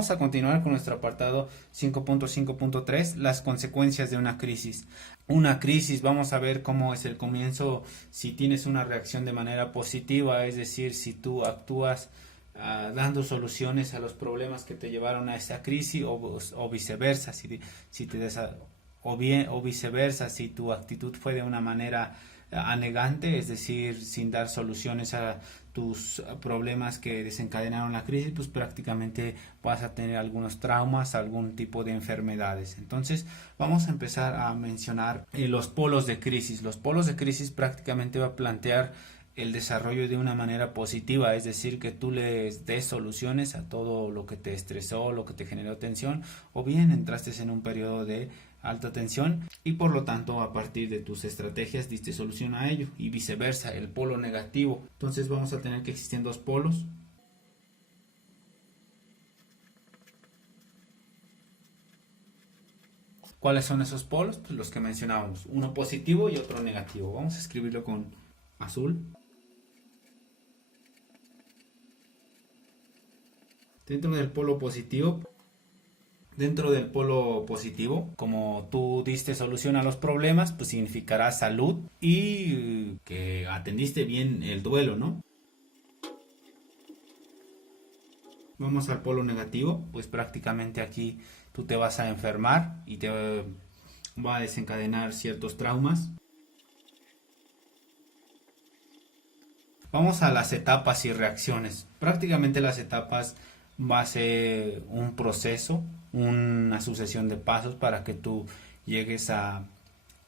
vamos a continuar con nuestro apartado 5.5.3, las consecuencias de una crisis. Una crisis, vamos a ver cómo es el comienzo, si tienes una reacción de manera positiva, es decir, si tú actúas dando soluciones a los problemas que te llevaron a esa crisis o viceversa, o viceversa, si tu actitud fue de una manera anegante, es decir, sin dar soluciones a tus problemas que desencadenaron la crisis, pues prácticamente vas a tener algunos traumas, algún tipo de enfermedades. Entonces vamos a empezar a mencionar los polos de crisis. Los polos de crisis prácticamente va a plantear el desarrollo de una manera positiva, es decir, que tú le des soluciones a todo lo que te estresó, lo que te generó tensión, o bien entraste en un periodo de alta tensión y por lo tanto a partir de tus estrategias diste solución a ello, y viceversa, el polo negativo. Entonces vamos a tener que existen dos polos. ¿Cuáles son esos polos? Pues los que mencionábamos, uno positivo y otro negativo. Vamos a escribirlo con azul. Dentro del polo positivo, como tú diste solución a los problemas, pues significará salud y que atendiste bien el duelo, ¿no? Vamos al polo negativo, pues prácticamente aquí tú te vas a enfermar y te va a desencadenar ciertos traumas. Vamos a las etapas y reacciones. Prácticamente las etapas va a ser un proceso, una sucesión de pasos para que tú llegues a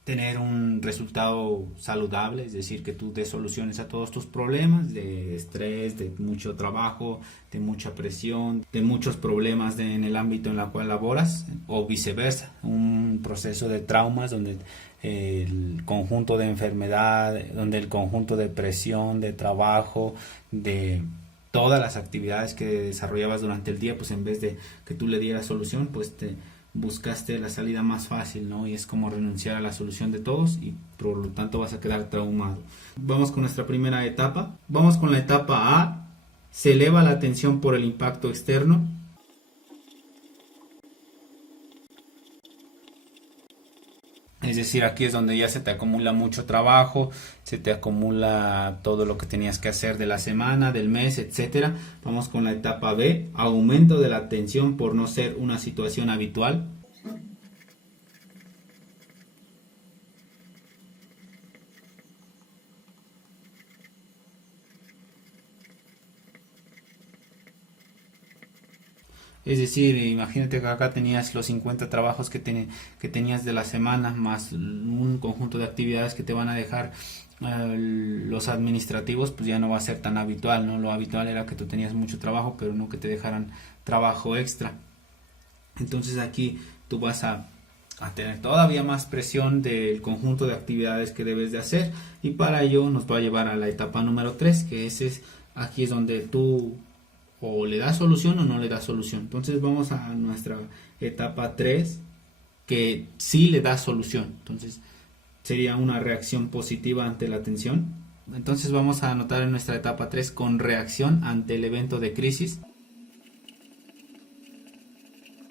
tener un resultado saludable, es decir, que tú des soluciones a todos tus problemas de estrés, de mucho trabajo, de mucha presión, de muchos problemas en el ámbito en el cual laboras, o viceversa, un proceso de traumas donde el conjunto de enfermedad, donde el conjunto de presión, de trabajo, de todas las actividades que desarrollabas durante el día, pues en vez de que tú le dieras solución, pues te buscaste la salida más fácil, ¿no? Y es como renunciar a la solución de todos y por lo tanto vas a quedar traumado. Vamos con nuestra primera etapa. Vamos con la etapa A. Se eleva la tensión por el impacto externo. Es decir, aquí es donde ya se te acumula mucho trabajo, se te acumula todo lo que tenías que hacer de la semana, del mes, etcétera. Vamos con la etapa B, aumento de la tensión por no ser una situación habitual. Es decir, imagínate que acá tenías los 50 trabajos que tenías de la semana, más un conjunto de actividades que te van a dejar los administrativos, pues ya no va a ser tan habitual, ¿no? Lo habitual era que tú tenías mucho trabajo, pero no que te dejaran trabajo extra. Entonces aquí tú vas a tener todavía más presión del conjunto de actividades que debes de hacer, y para ello nos va a llevar a la etapa número 3, que aquí es donde tú o le da solución o no le da solución. Entonces vamos a nuestra etapa 3, que sí le da solución. Entonces sería una reacción positiva ante la tensión. Entonces vamos a anotar en nuestra etapa 3 con reacción ante el evento de crisis.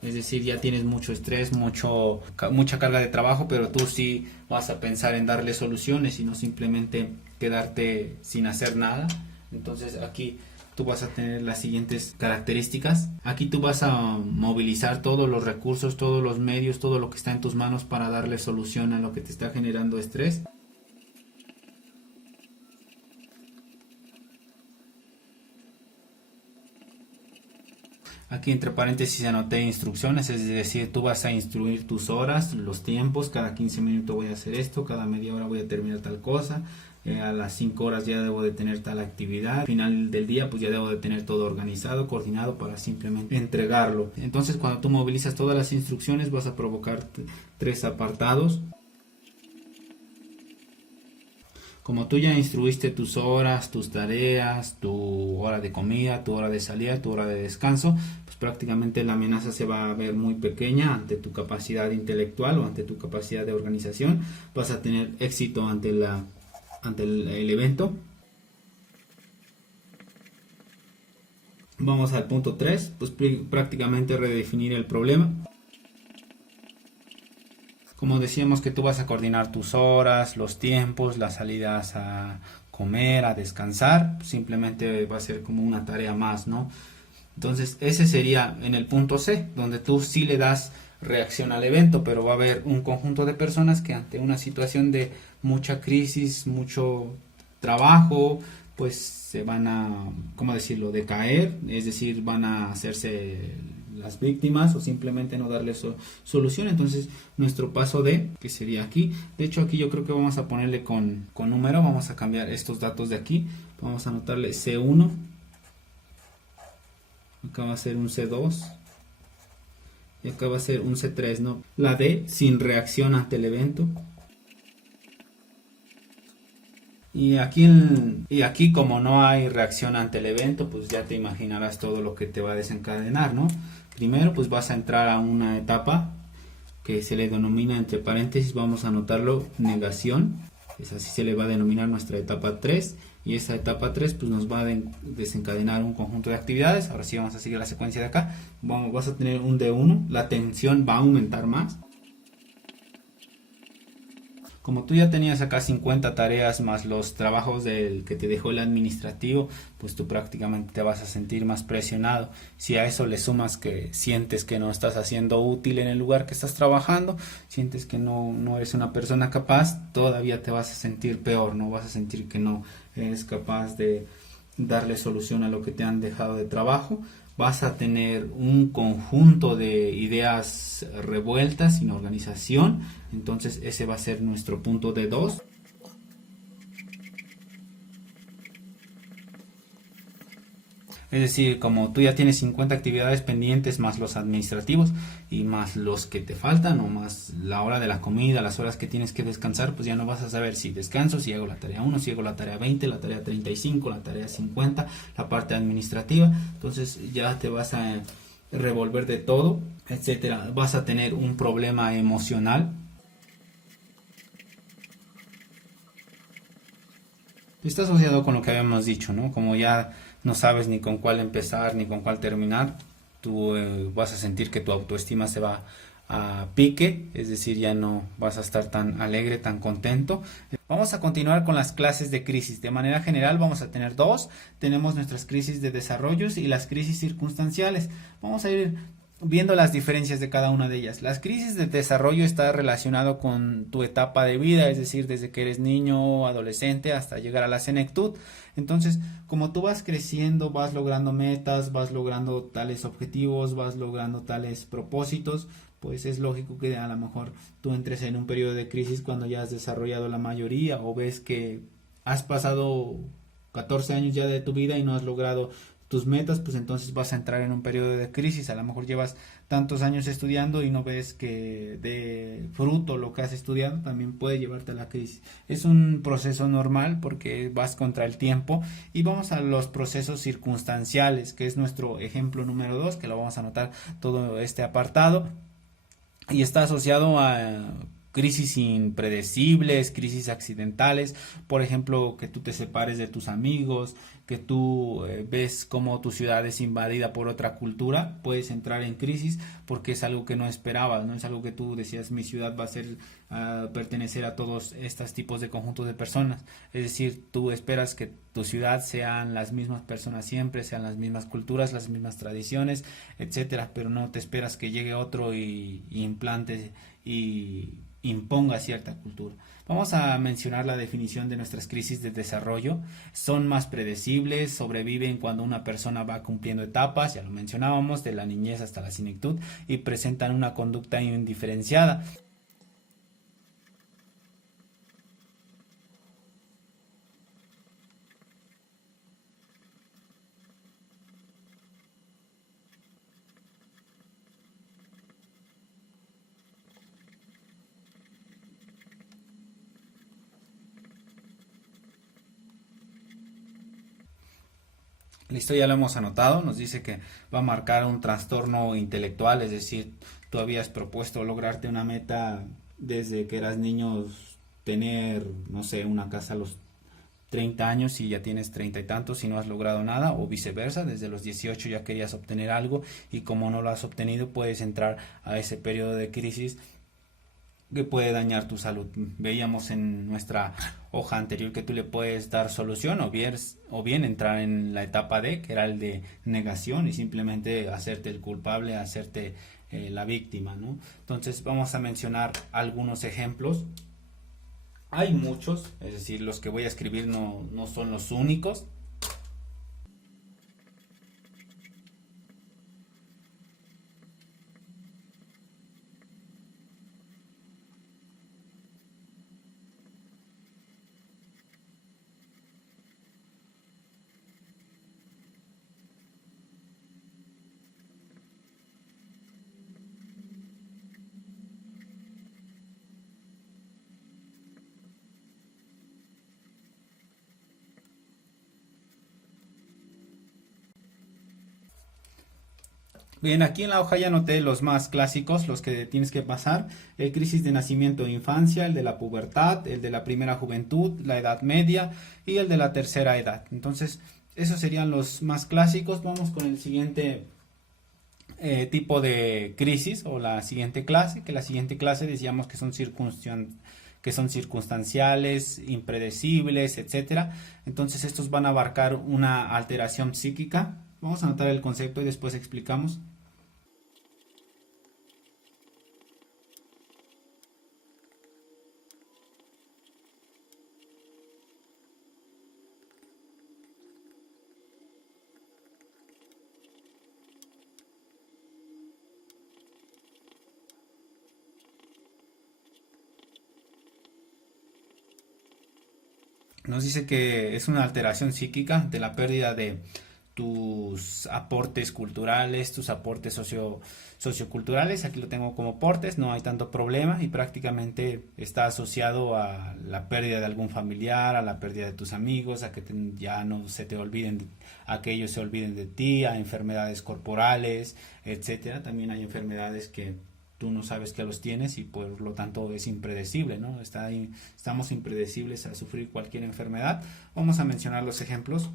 Es decir, ya tienes mucho estrés, mucha carga de trabajo, pero tú sí vas a pensar en darle soluciones y no simplemente quedarte sin hacer nada. Entonces aquí tú vas a tener las siguientes características. Aquí tú vas a movilizar todos los recursos, todos los medios, todo lo que está en tus manos para darle solución a lo que te está generando estrés. Aquí entre paréntesis anoté instrucciones, es decir, tú vas a instruir tus horas, los tiempos, cada 15 minutos voy a hacer esto, cada media hora voy a terminar tal cosa, a las 5 horas ya debo de tener tal actividad, al final del día pues ya debo de tener todo organizado, coordinado para simplemente entregarlo. Entonces cuando tú movilizas todas las instrucciones vas a provocar 3 apartados. Como tú ya instruiste tus horas, tus tareas, tu hora de comida, tu hora de salida, tu hora de descanso, pues prácticamente la amenaza se va a ver muy pequeña ante tu capacidad intelectual o ante tu capacidad de organización. Vas a tener éxito ante el evento. Vamos al punto 3, pues prácticamente redefinir el problema. Como decíamos que tú vas a coordinar tus horas, los tiempos, las salidas a comer, a descansar, simplemente va a ser como una tarea más, ¿no? Entonces ese sería en el punto C, donde tú sí le das reacción al evento, pero va a haber un conjunto de personas que ante una situación de mucha crisis, mucho trabajo, pues se van a, ¿cómo decirlo?, decaer, es decir, van a hacerse las víctimas o simplemente no darle solución. Entonces nuestro paso D, que sería aquí, de hecho aquí yo creo que vamos a ponerle con número, vamos a cambiar estos datos de aquí, vamos a anotarle C1, acá va a ser un C2 y acá va a ser un C3, ¿no? La D, sin reacción ante el evento. Y aquí como no hay reacción ante el evento, pues ya te imaginarás todo lo que te va a desencadenar, ¿no? Primero pues vas a entrar a una etapa que se le denomina, entre paréntesis vamos a anotarlo, negación. Es así se le va a denominar nuestra etapa 3, y esa etapa 3 pues nos va a desencadenar un conjunto de actividades. Ahora sí vamos a seguir la secuencia de acá. Vas a tener un D1, la tensión va a aumentar más. Como tú ya tenías acá 50 tareas más los trabajos del que te dejó el administrativo, pues tú prácticamente te vas a sentir más presionado. Si a eso le sumas que sientes que no estás haciendo útil en el lugar que estás trabajando, sientes que no eres una persona capaz, todavía te vas a sentir peor, ¿no? Vas a sentir que no eres capaz de darle solución a lo que te han dejado de trabajo. Vas a tener un conjunto de ideas revueltas, sin organización. Entonces ese va a ser nuestro punto de 2. Es decir, como tú ya tienes 50 actividades pendientes más los administrativos y más los que te faltan o más la hora de la comida, las horas que tienes que descansar, pues ya no vas a saber si descanso, si hago la tarea 1, si hago la tarea 20, la tarea 35, la tarea 50, la parte administrativa. Entonces ya te vas a revolver de todo, etcétera. Vas a tener un problema emocional. Está asociado con lo que habíamos dicho, ¿no? Como ya no sabes ni con cuál empezar ni con cuál terminar, tú vas a sentir que tu autoestima se va a pique, es decir, ya no vas a estar tan alegre, tan contento. Vamos a continuar con las clases de crisis. De manera general vamos a tener dos. Tenemos nuestras crisis de desarrollos y las crisis circunstanciales. Vamos a ir viendo las diferencias de cada una de ellas. Las crisis de desarrollo está relacionado con tu etapa de vida, es decir, desde que eres niño o adolescente hasta llegar a la senectud. Entonces, como tú vas creciendo, vas logrando metas, vas logrando tales objetivos, vas logrando tales propósitos, pues es lógico que a lo mejor tú entres en un periodo de crisis cuando ya has desarrollado la mayoría o ves que has pasado 14 años ya de tu vida y no has logrado tus metas, pues entonces vas a entrar en un periodo de crisis. A lo mejor llevas tantos años estudiando y no ves que de fruto lo que has estudiado, también puede llevarte a la crisis. Es un proceso normal porque vas contra el tiempo. Y vamos a los procesos circunstanciales, que es nuestro ejemplo número 2, que lo vamos a anotar todo este apartado, y está asociado a crisis impredecibles, crisis accidentales, por ejemplo, que tú te separes de tus amigos, que tú ves cómo tu ciudad es invadida por otra cultura, puedes entrar en crisis porque es algo que no esperabas, no es algo que tú decías, mi ciudad va a ser pertenecer a todos estos tipos de conjuntos de personas, es decir, tú esperas que tu ciudad sean las mismas personas siempre, sean las mismas culturas, las mismas tradiciones, etcétera, pero no te esperas que llegue otro y implante y imponga cierta cultura. Vamos a mencionar la definición de nuestras crisis de desarrollo. Son más predecibles, sobreviven cuando una persona va cumpliendo etapas, ya lo mencionábamos, de la niñez hasta la senectud, y presentan una conducta indiferenciada. Listo, ya lo hemos anotado, nos dice que va a marcar un trastorno intelectual, es decir, tú habías propuesto lograrte una meta desde que eras niño, tener, no sé, una casa a los 30 años y ya tienes 30 y tantos y no has logrado nada, o viceversa, desde los 18 ya querías obtener algo y como no lo has obtenido puedes entrar a ese periodo de crisis que puede dañar tu salud. Veíamos en nuestra hoja anterior que tú le puedes dar solución o bien entrar en la etapa D, que era el de negación y simplemente hacerte el culpable, hacerte la víctima, ¿no? Entonces vamos a mencionar algunos ejemplos. Hay muchos, es decir, los que voy a escribir no son los únicos. Bien, aquí en la hoja ya anoté los más clásicos, los que tienes que pasar: el crisis de nacimiento e infancia, el de la pubertad, el de la primera juventud, la edad media y el de la tercera edad. Entonces, esos serían los más clásicos. Vamos con el siguiente tipo de crisis o la siguiente clase, que la siguiente clase decíamos que son circunstanciales, impredecibles, etcétera. Entonces, estos van a abarcar una alteración psíquica. Vamos a anotar el concepto y después explicamos. Nos dice que es una alteración psíquica de la pérdida de tus aportes culturales, tus aportes socioculturales. Aquí lo tengo como aportes, no hay tanto problema y prácticamente está asociado a la pérdida de algún familiar, a la pérdida de tus amigos, a que ya no se te olviden, a que ellos se olviden de ti, a enfermedades corporales, etcétera. También hay enfermedades que tú no sabes que los tienes y por lo tanto es impredecible, ¿no? Estamos impredecibles a sufrir cualquier enfermedad. Vamos a mencionar los ejemplos.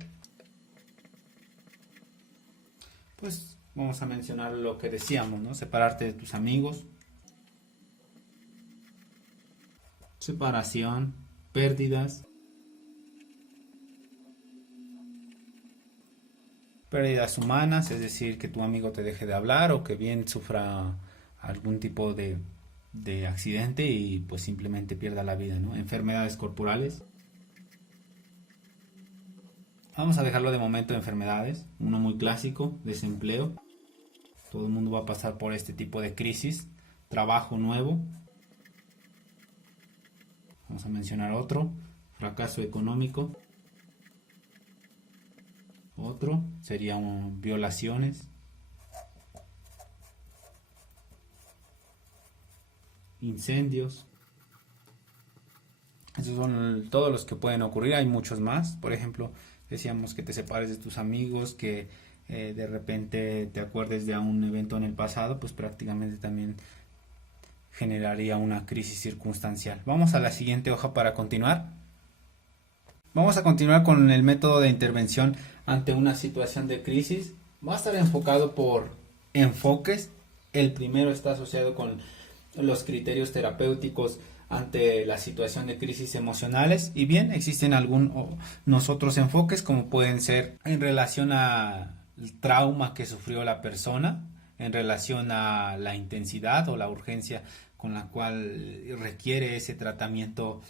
Pues vamos a mencionar lo que decíamos, ¿no? Separarte de tus amigos, separación, pérdidas, pérdidas humanas, es decir, que tu amigo te deje de hablar o que bien sufra algún tipo de accidente y pues simplemente pierda la vida, ¿no? Enfermedades corporales. Vamos a dejarlo de momento de enfermedades. Uno muy clásico: desempleo. Todo el mundo va a pasar por este tipo de crisis. Trabajo nuevo. Vamos a mencionar otro: fracaso económico. Otro sería violaciones, incendios. Esos son todos los que pueden ocurrir. Hay muchos más. Por ejemplo, decíamos que te separes de tus amigos, que de repente te acuerdes de un evento en el pasado, pues prácticamente también generaría una crisis circunstancial. Vamos a la siguiente hoja para continuar. Vamos a continuar con el método de intervención ante una situación de crisis. Va a estar enfocado por enfoques. El primero está asociado con los criterios terapéuticos ante la situación de crisis emocionales, y bien, existen algunos otros enfoques, como pueden ser en relación al trauma que sufrió la persona, en relación a la intensidad o la urgencia con la cual requiere ese tratamiento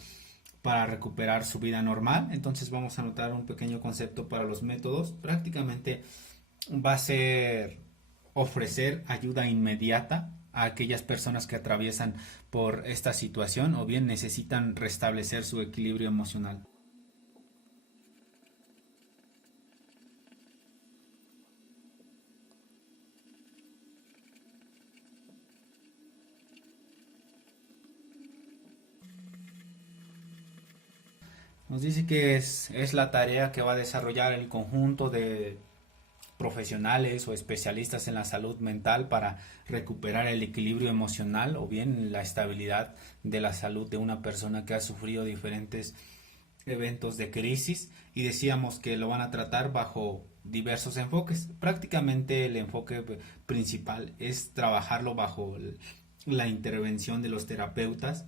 para recuperar su vida normal. Entonces vamos a anotar un pequeño concepto para los métodos. Prácticamente va a ser ofrecer ayuda inmediata a aquellas personas que atraviesan por esta situación o bien necesitan restablecer su equilibrio emocional. Nos dice que es la tarea que va a desarrollar el conjunto de profesionales o especialistas en la salud mental para recuperar el equilibrio emocional o bien la estabilidad de la salud de una persona que ha sufrido diferentes eventos de crisis y decíamos que lo van a tratar bajo diversos enfoques. Prácticamente el enfoque principal es trabajarlo bajo la intervención de los terapeutas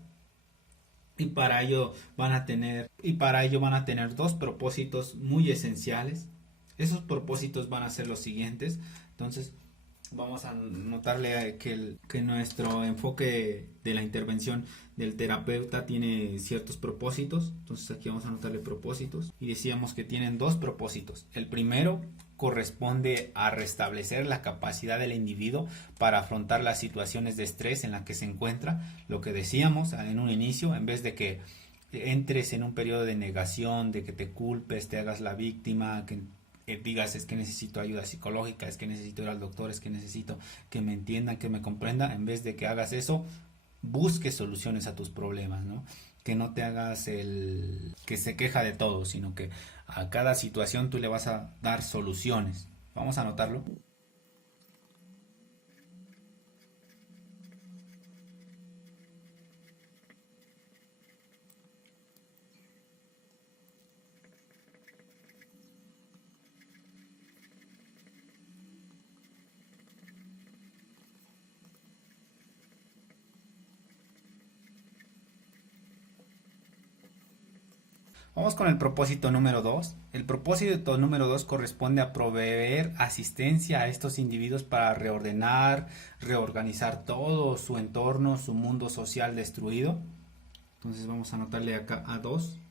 y para ello van a tener dos propósitos muy esenciales. Esos propósitos van a ser los siguientes. Entonces, vamos a notarle que nuestro enfoque de la intervención del terapeuta tiene ciertos propósitos. Entonces aquí vamos a anotarle propósitos y decíamos que tienen dos propósitos. El primero corresponde a restablecer la capacidad del individuo para afrontar las situaciones de estrés en las que se encuentra. Lo que decíamos en un inicio, en vez de que entres en un periodo de negación, de que te culpes, te hagas la víctima, que digas es que necesito ayuda psicológica, es que necesito ir al doctor, es que necesito que me entiendan, que me comprendan. En vez de que hagas eso, busques soluciones a tus problemas, ¿no? Que no te hagas el que se queja de todo, sino que a cada situación tú le vas a dar soluciones. Vamos a anotarlo. Vamos con el propósito número 2. El propósito número 2 corresponde a proveer asistencia a estos individuos para reordenar, reorganizar todo su entorno, su mundo social destruido. Entonces vamos a anotarle acá a 2.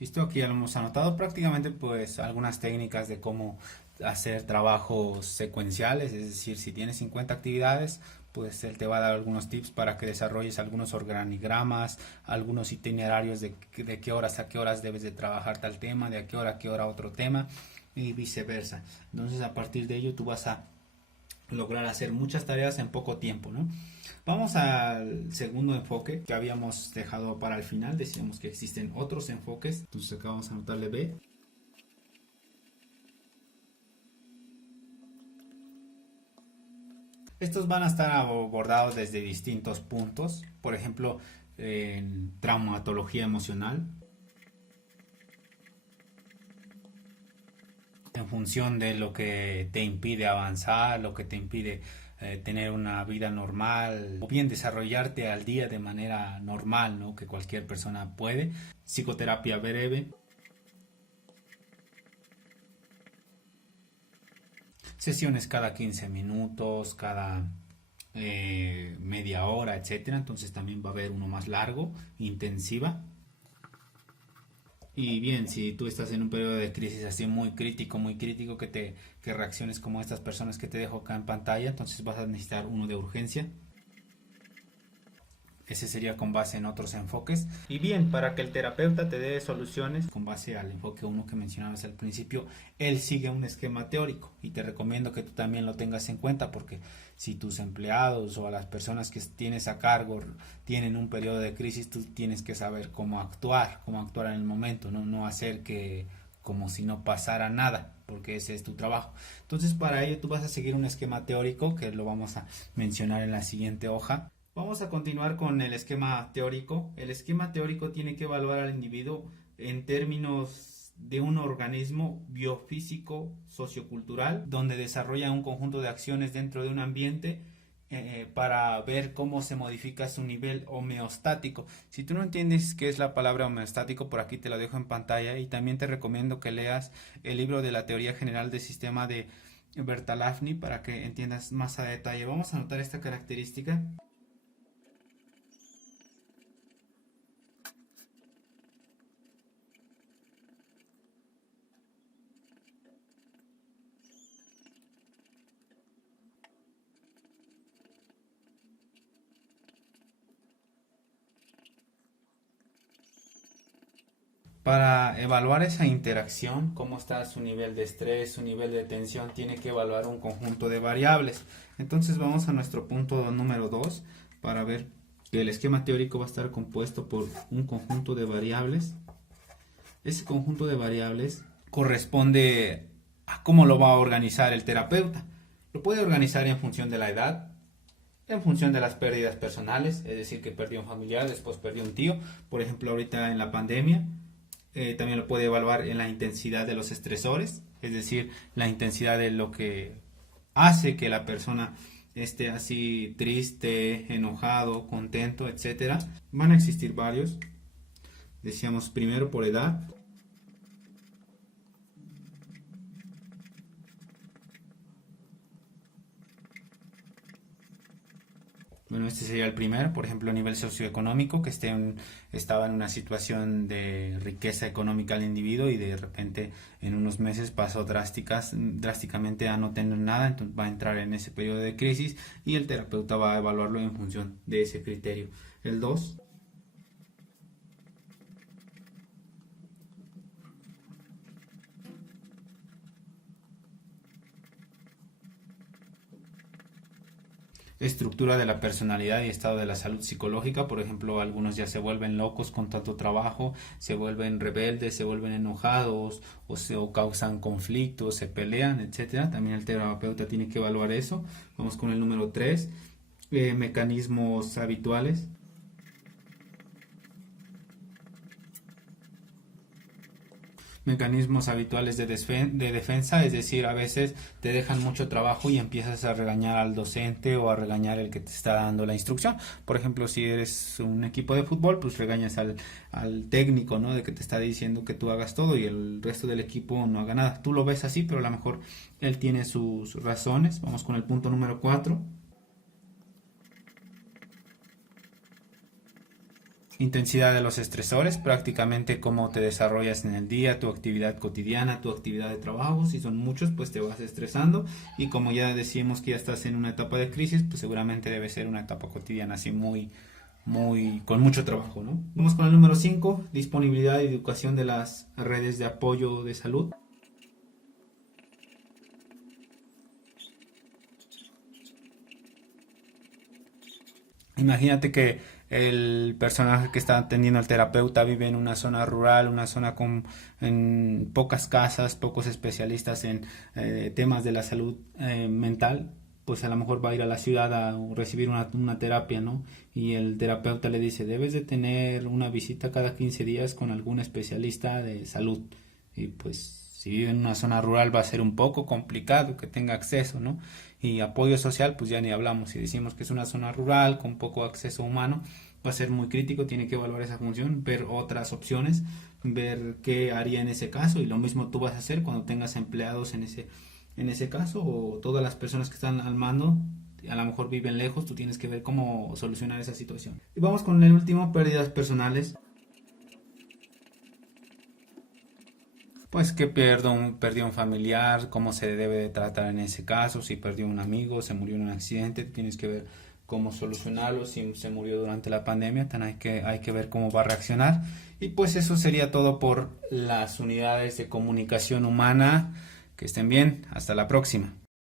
Listo, aquí ya lo hemos anotado prácticamente pues algunas técnicas de cómo hacer trabajos secuenciales, es decir, si tienes 50 actividades, pues él te va a dar algunos tips para que desarrolles algunos organigramas, algunos itinerarios de qué horas a qué horas debes de trabajar tal tema, de a qué hora otro tema y viceversa. Entonces a partir de ello tú vas a lograr hacer muchas tareas en poco tiempo, ¿no? Vamos al segundo enfoque que habíamos dejado para el final. Decíamos que existen otros enfoques. Entonces acá vamos a anotarle B. Estos van a estar abordados desde distintos puntos. Por ejemplo, en traumatología emocional, en función de lo que te impide avanzar, lo que te impide tener una vida normal o bien desarrollarte al día de manera normal, ¿no? Que cualquier persona puede. Psicoterapia breve, sesiones cada 15 minutos, cada media hora, etcétera. Entonces también va a haber uno más largo, intensiva. Y bien, si tú estás en un periodo de crisis así muy crítico, que reacciones como estas personas que te dejo acá en pantalla, entonces vas a necesitar uno de urgencia. Ese sería con base en otros enfoques. Y bien, para que el terapeuta te dé soluciones con base al enfoque uno que mencionabas al principio, él sigue un esquema teórico y te recomiendo que tú también lo tengas en cuenta porque si tus empleados o a las personas que tienes a cargo tienen un periodo de crisis, tú tienes que saber cómo actuar en el momento, no hacer que como si no pasara nada, porque ese es tu trabajo. Entonces, para ello tú vas a seguir un esquema teórico que lo vamos a mencionar en la siguiente hoja. Vamos a continuar con el esquema teórico. El esquema teórico tiene que evaluar al individuo en términos de un organismo biofísico sociocultural donde desarrolla un conjunto de acciones dentro de un ambiente para ver cómo se modifica su nivel homeostático. Si tú no entiendes qué es la palabra homeostático, por aquí te lo dejo en pantalla y también te recomiendo que leas el libro de la teoría general del sistema de Bertalanffy para que entiendas más a detalle. Vamos a anotar esta característica. Para evaluar esa interacción, cómo está su nivel de estrés, su nivel de tensión, tiene que evaluar un conjunto de variables. Entonces vamos a nuestro punto número 2 para ver El esquema teórico va a estar compuesto por un conjunto de variables. Ese conjunto de variables corresponde a cómo lo va a organizar el terapeuta. Lo puede organizar en función de la edad, en función de las pérdidas personales, es decir, que perdió un familiar, después perdió un tío, por ejemplo, ahorita en la pandemia. También lo puede evaluar en la intensidad de los estresores, es decir, la intensidad de lo que hace que la persona esté así triste, enojado, contento, etcétera. Van a existir varios. Decíamos primero por edad. Bueno, este sería el primero, por ejemplo, a nivel socioeconómico, que estaba en una situación de riqueza económica al individuo y de repente en unos meses pasó drásticamente a no tener nada, entonces va a entrar en ese periodo de crisis y el terapeuta va a evaluarlo en función de ese criterio. El 2. Estructura de la personalidad y estado de la salud psicológica. Por ejemplo, algunos ya se vuelven locos con tanto trabajo, se vuelven rebeldes, se vuelven enojados o causan conflictos, se pelean, etcétera. También el terapeuta tiene que evaluar eso. Vamos con el número 3, mecanismos habituales. Mecanismos habituales de defensa, es decir, a veces te dejan mucho trabajo y empiezas a regañar al docente o a regañar el que te está dando la instrucción. Por ejemplo, si eres un equipo de fútbol, pues regañas al técnico, ¿no? De que te está diciendo que tú hagas todo y el resto del equipo no haga nada. Tú lo ves así, pero a lo mejor él tiene sus razones. Vamos con el punto número 4. Intensidad de los estresores, prácticamente cómo te desarrollas en el día, tu actividad cotidiana, tu actividad de trabajo. Si son muchos, pues te vas estresando, y como ya decimos que ya estás en una etapa de crisis, pues seguramente debe ser una etapa cotidiana así con mucho trabajo, ¿no? Vamos con el número 5, disponibilidad y educación de las redes de apoyo de salud. Imagínate que el personaje que está atendiendo al terapeuta vive en una zona rural, una zona con en pocas casas, pocos especialistas en temas de la salud mental. Pues a lo mejor va a ir a la ciudad a recibir una terapia, ¿no? Y el terapeuta le dice, debes de tener una visita cada 15 días con algún especialista de salud. Y pues si vive en una zona rural va a ser un poco complicado que tenga acceso, ¿no? Y apoyo social, pues ya ni hablamos. Si decimos que es una zona rural con poco acceso humano, va a ser muy crítico, tiene que evaluar esa función, ver otras opciones, ver qué haría en ese caso, y lo mismo tú vas a hacer cuando tengas empleados en ese caso, o todas las personas que están al mando a lo mejor viven lejos, tú tienes que ver cómo solucionar esa situación. Y vamos con el último, pérdidas personales. Pues que perdió un familiar, cómo se debe de tratar en ese caso, si perdió un amigo, se murió en un accidente, tienes que ver cómo solucionarlo. Si se murió durante la pandemia, también hay que ver cómo va a reaccionar. Y pues eso sería todo por las unidades de comunicación humana. Que estén bien, hasta la próxima.